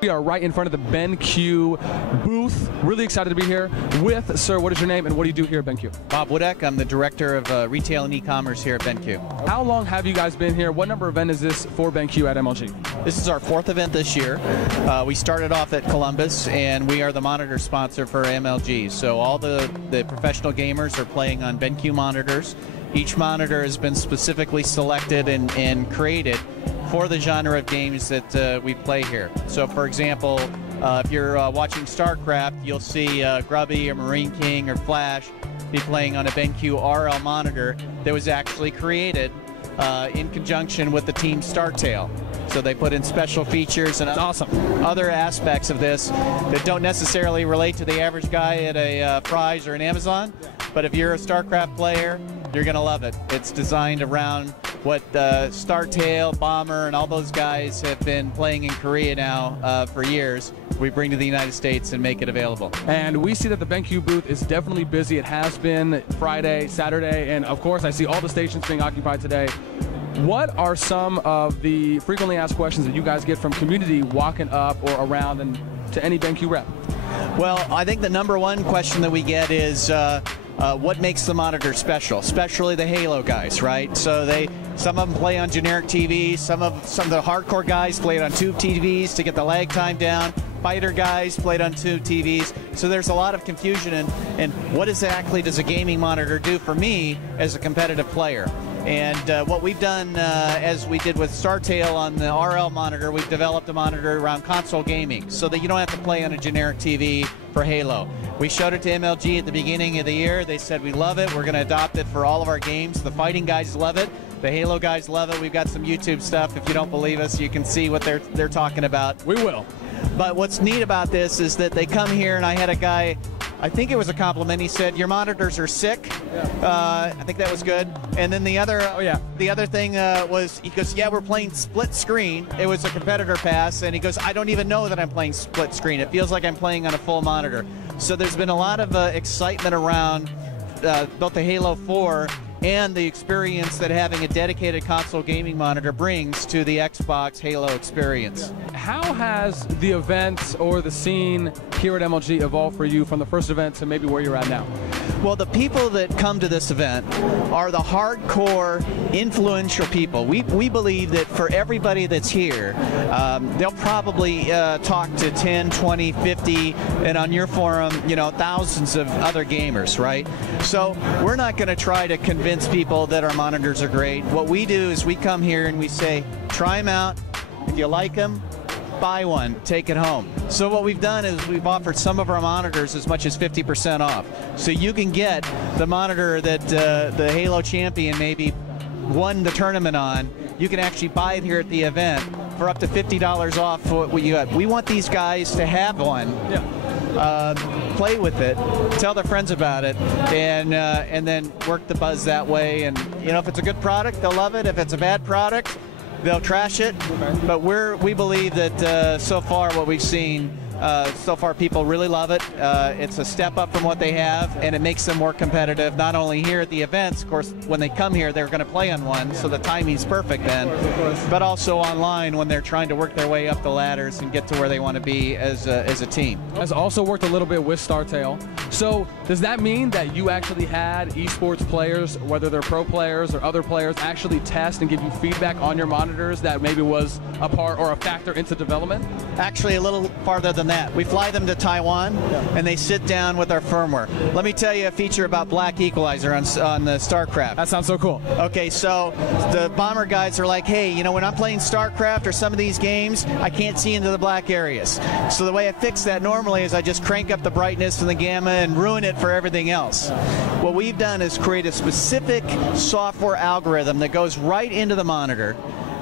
We are right in front of the BenQ booth. Really excited to be here with, sir, what is your name and what do you do here at BenQ? Bob Wudeck. I'm the Director of Retail and E-Commerce here at BenQ. How long have you guys been here? What number event is this for BenQ at MLG? This is our 4th event this year. We started off at Columbus, and we are the monitor sponsor for MLG. So all the professional gamers are playing on BenQ monitors. Each monitor has been specifically selected and created for the genre of games that we play here. So for example, if you're watching StarCraft, you'll see Grubby or Marine King or Flash be playing on a BenQ RL monitor that was actually created in conjunction with the team StarTale. So they put in special features and other aspects of this that don't necessarily relate to the average guy at a Fry's or an Amazon. But if you're a StarCraft player, you're going to love it. It's designed around what StarTale, Bomber, and all those guys have been playing in Korea now for years. We bring to the United States and make it available. And we see that the BenQ booth is definitely busy. It has been Friday, Saturday, and of course I see all the stations being occupied today. What are some of the frequently asked questions that you guys get from community walking up or around and to any BenQ rep? Well, I think the number 1 question that we get is what makes the monitor special, especially the Halo guys, right? So some of them play on generic TVs, some of the hardcore guys played on tube TVs to get the lag time down. Fighter guys played on tube TVs. So there's a lot of confusion in what exactly does a gaming monitor do for me as a competitive player. And what we've done, as we did with StarTale on the RL monitor, we've developed a monitor around console gaming so that you don't have to play on a generic TV for Halo. We showed it to MLG at the beginning of the year. They said, we love it. We're going to adopt it for all of our games. The fighting guys love it. The Halo guys love it. We've got some YouTube stuff. If you don't believe us, you can see what they're talking about. We will. But what's neat about this is that they come here, and I had a guy, I think it was a compliment. He said, "Your monitors are sick." Yeah. I think that was good. And then the other, the other thing was, he goes, "Yeah, we're playing split screen." It was a competitor pass, and he goes, "I don't even know that I'm playing split screen. It feels like I'm playing on a full monitor." So there's been a lot of excitement around both the Halo 4 and the experience that having a dedicated console gaming monitor brings to the Xbox Halo experience. How has the event or the scene here at MLG evolved for you from the first event to maybe where you're at now? Well, the people that come to this event are the hardcore, influential people. We believe that for everybody that's here, they'll probably talk to 10, 20, 50, and on your forum, you know, thousands of other gamers, right? So we're not going to try to convince people that our monitors are great. What we do is we come here and we say, try them out. If you like them, buy one, take it home. So what we've done is we've offered some of our monitors as much as 50% off. So you can get the monitor that the Halo champion maybe won the tournament on. You can actually buy it here at the event for up to $50 off for what you got. We want these guys to have one. Yeah. Play with it, tell their friends about it, and then work the buzz that way. And you know, if it's a good product, they'll love it. If it's a bad product, they'll trash it. Okay. But we believe that so far what we've seen, so far people really love it. It's a step up from what they have, and it makes them more competitive, not only here at the events. Of course, when they come here, they're going to play on one, so the timing's perfect then, but also online when they're trying to work their way up the ladders and get to where they want to be as a team. Has also worked a little bit with StarTale. So does that mean that you actually had esports players, whether they're pro players or other players, actually test and give you feedback on your monitors that maybe was a part or a factor into development? Actually, a little farther than that. We fly them to Taiwan, and they sit down with our firmware. Let me tell you a feature about black equalizer on the StarCraft. That sounds so cool. Okay, so the bomber guys are like, hey, you know, when I'm playing StarCraft or some of these games, I can't see into the black areas. So the way I fix that normally is I just crank up the brightness and the gamma and ruin it for everything else. What we've done is create a specific software algorithm that goes right into the monitor,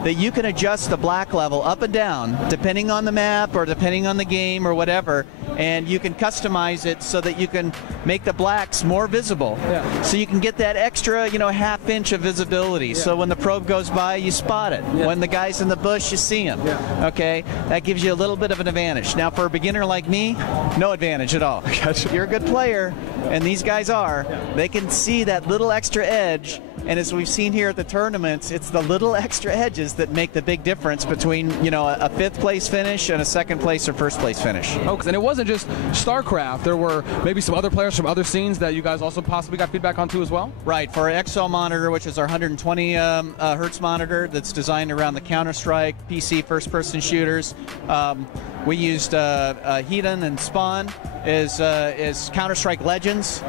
that you can adjust the black level up and down depending on the map or depending on the game or whatever, and you can customize it so that you can make the blacks more visible. Yeah. So you can get that extra, you know, ½ inch of visibility. Yeah. So when the probe goes by, you spot it. Yeah. When the guy's in the bush, you see him. Yeah. Okay, that gives you a little bit of an advantage. Now for a beginner like me, no advantage at all. Gotcha. You're a good player, and these guys are. Yeah. They can see that little extra edge And as we've seen here at the tournaments, it's the little extra edges that make the big difference between, you know, a 5th place finish and a 2nd place or 1st place finish. Oh, and it wasn't just StarCraft. There were maybe some other players from other scenes that you guys also possibly got feedback on too as well? Right. For our XL monitor, which is our 120 hertz monitor that's designed around the Counter-Strike, PC first-person shooters, we used Hedon and Spawn as Counter-Strike legends,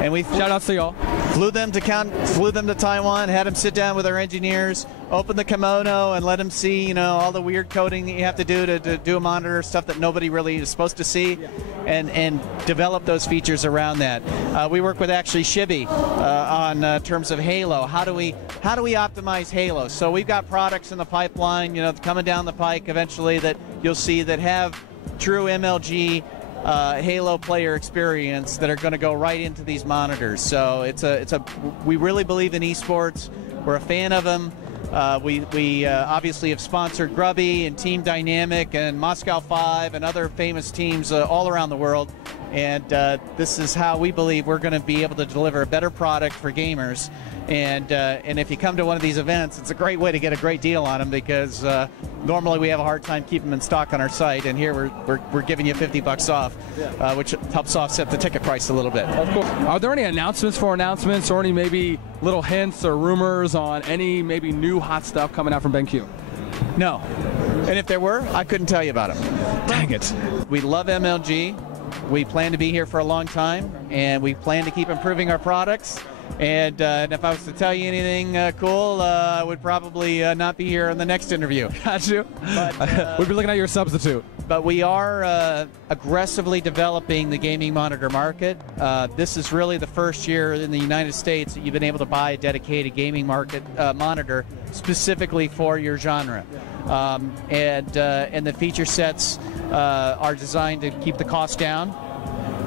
and we shout outs to y'all. Flew them to Taiwan, had them sit down with our engineers, open the kimono, and let them see, you know, all the weird coding that you have to do to do a monitor, stuff that nobody really is supposed to see, and develop those features around that. We work with actually Shibby on terms of Halo. How do we optimize Halo? So we've got products in the pipeline, you know, coming down the pike eventually that you'll see that have true MLG Halo player experience that are going to go right into these monitors. So we really believe in esports. We're a fan of them. We obviously have sponsored Grubby and Team Dynamic and Moscow 5 and other famous teams all around the world. And this is how we believe we're going to be able to deliver a better product for gamers. And if you come to one of these events, it's a great way to get a great deal on them, because normally we have a hard time keeping them in stock on our site, and here we're giving you $50 off, which helps offset the ticket price a little bit. Of course. Are there any announcements, or any maybe little hints or rumors on any maybe new hot stuff coming out from BenQ? No. And if there were, I couldn't tell you about them. Dang it. We love MLG. We plan to be here for a long time, and we plan to keep improving our products. And if I was to tell you anything cool, I would probably not be here in the next interview. Got you. But, we'd be looking at your substitute. But we are aggressively developing the gaming monitor market. This is really the first year in the United States that you've been able to buy a dedicated gaming market monitor specifically for your genre. And the feature sets are designed to keep the cost down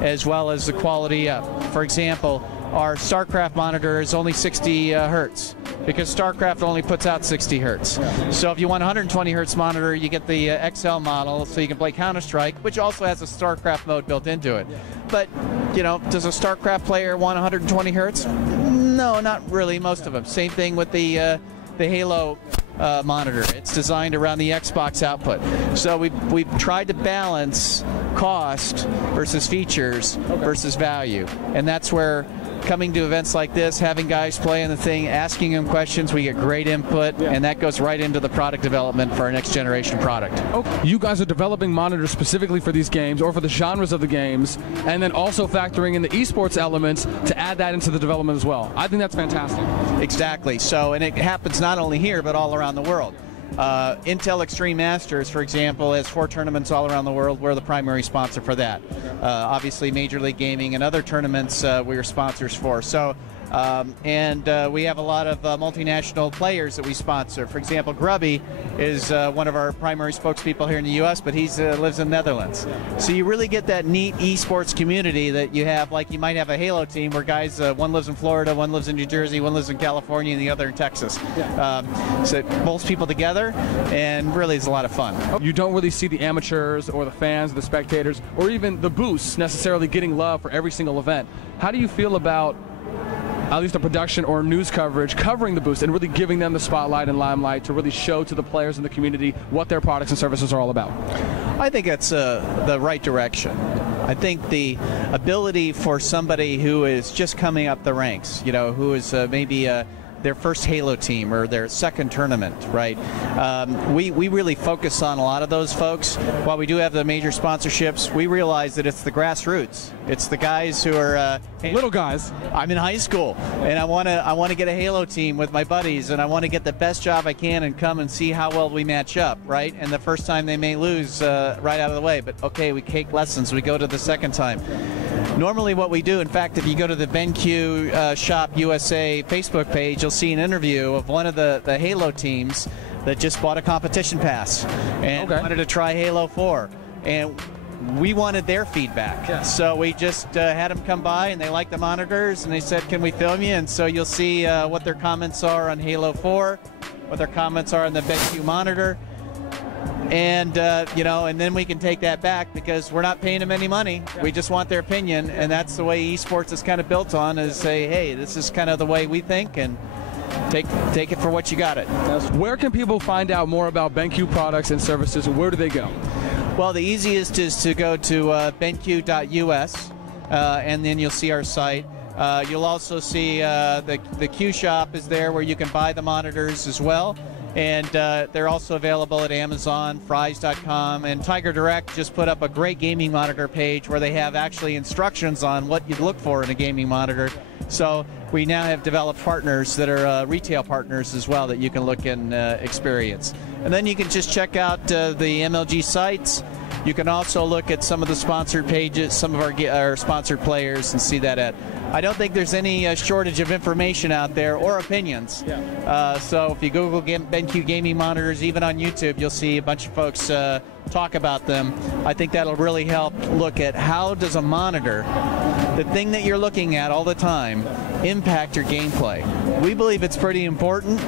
as well as the quality up. For example, our StarCraft monitor is only 60 hertz because StarCraft only puts out 60 hertz. So if you want a 120 hertz monitor, you get the XL model so you can play Counter-Strike, which also has a StarCraft mode built into it. But, you know, does a StarCraft player want 120 hertz? No, not really, most of them. Same thing with the Halo monitor. It's designed around the Xbox output. So we've tried to balance cost versus features versus value. And that's where coming to events like this, having guys playing the thing, asking them questions, we get great input, and that goes right into the product development for our next generation product. Okay. You guys are developing monitors specifically for these games or for the genres of the games, and then also factoring in the esports elements to add that into the development as well. I think that's fantastic. Exactly. So, and it happens not only here, but all around the world. Intel Extreme Masters, for example, has 4 tournaments all around the world. We're the primary sponsor for that. Obviously, Major League Gaming and other tournaments we are sponsors for. So, we have a lot of multinational players that we sponsor. For example, Grubby is one of our primary spokespeople here in the U.S., but he lives in the Netherlands. So you really get that neat esports community that you have, like you might have a Halo team where guys, one lives in Florida, one lives in New Jersey, one lives in California, and the other in Texas. So it pulls people together, and really it's a lot of fun. You don't really see the amateurs or the fans, or the spectators, or even the boosts necessarily getting love for every single event. How do you feel about at least the production or news coverage covering the boost and really giving them the spotlight and limelight to really show to the players in the community what their products and services are all about? I think that's the right direction. I think the ability for somebody who is just coming up the ranks, you know, who is maybe their first Halo team or their second tournament, right? We really focus on a lot of those folks. While we do have the major sponsorships, we realize that it's the grassroots. It's the guys who are little guys. I'm in high school, and I want to get a Halo team with my buddies, and I want to get the best job I can and come and see how well we match up, right? And the first time they may lose right out of the way, but okay, we take lessons. We go to the second time. Normally what we do, in fact, if you go to the BenQ Shop USA Facebook page, you'll see an interview of one of the Halo teams that just bought a competition pass and wanted to try Halo 4. And we wanted their feedback. Yeah. So we just had them come by, and they liked the monitors, and they said, can we film you? And so you'll see what their comments are on Halo 4, what their comments are on the BenQ monitor. And, you know, and then we can take that back because we're not paying them any money. We just want their opinion, and that's the way esports is kind of built on, is say, hey, this is kind of the way we think, and take it for what you got it. Where can people find out more about BenQ products and services? Where do they go? Well, the easiest is to go to BenQ.us, and then you'll see our site. You'll also see the Q shop is there where you can buy the monitors as well. And they're also available at Amazon, Fry's.com, and Tiger Direct just put up a great gaming monitor page where they have actually instructions on what you'd look for in a gaming monitor. So we now have developed partners that are retail partners as well that you can look and experience. And then you can just check out the MLG sites. You can also look at some of the sponsored pages, some of our sponsored players, and see that at. I don't think there's any shortage of information out there or opinions. Yeah. So if you Google BenQ gaming monitors, even on YouTube, you'll see a bunch of folks talk about them. I think that'll really help look at how does a monitor, the thing that you're looking at all the time, impact your gameplay. We believe it's pretty important.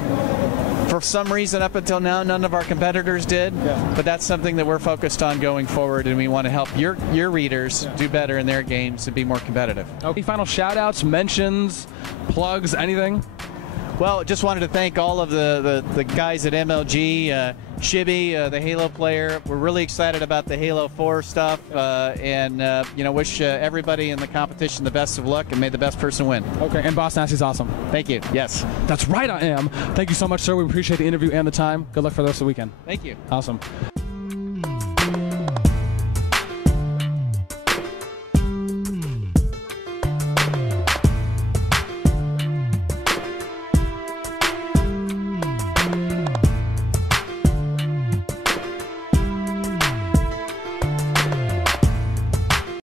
For some reason, up until now, none of our competitors did, but that's something that we're focused on going forward, and we want to help your readers do better in their games and be more competitive. Okay. Any final shout-outs, mentions, plugs, anything? Well, just wanted to thank all of the guys at MLG, Shibby, the Halo player. We're really excited about the Halo 4 stuff, and wish everybody in the competition the best of luck, and may the best person win. Okay, and BOSSNASTi's awesome. Thank you. Yes. That's right, I am. Thank you so much, sir. We appreciate the interview and the time. Good luck for the rest of the weekend. Thank you. Awesome.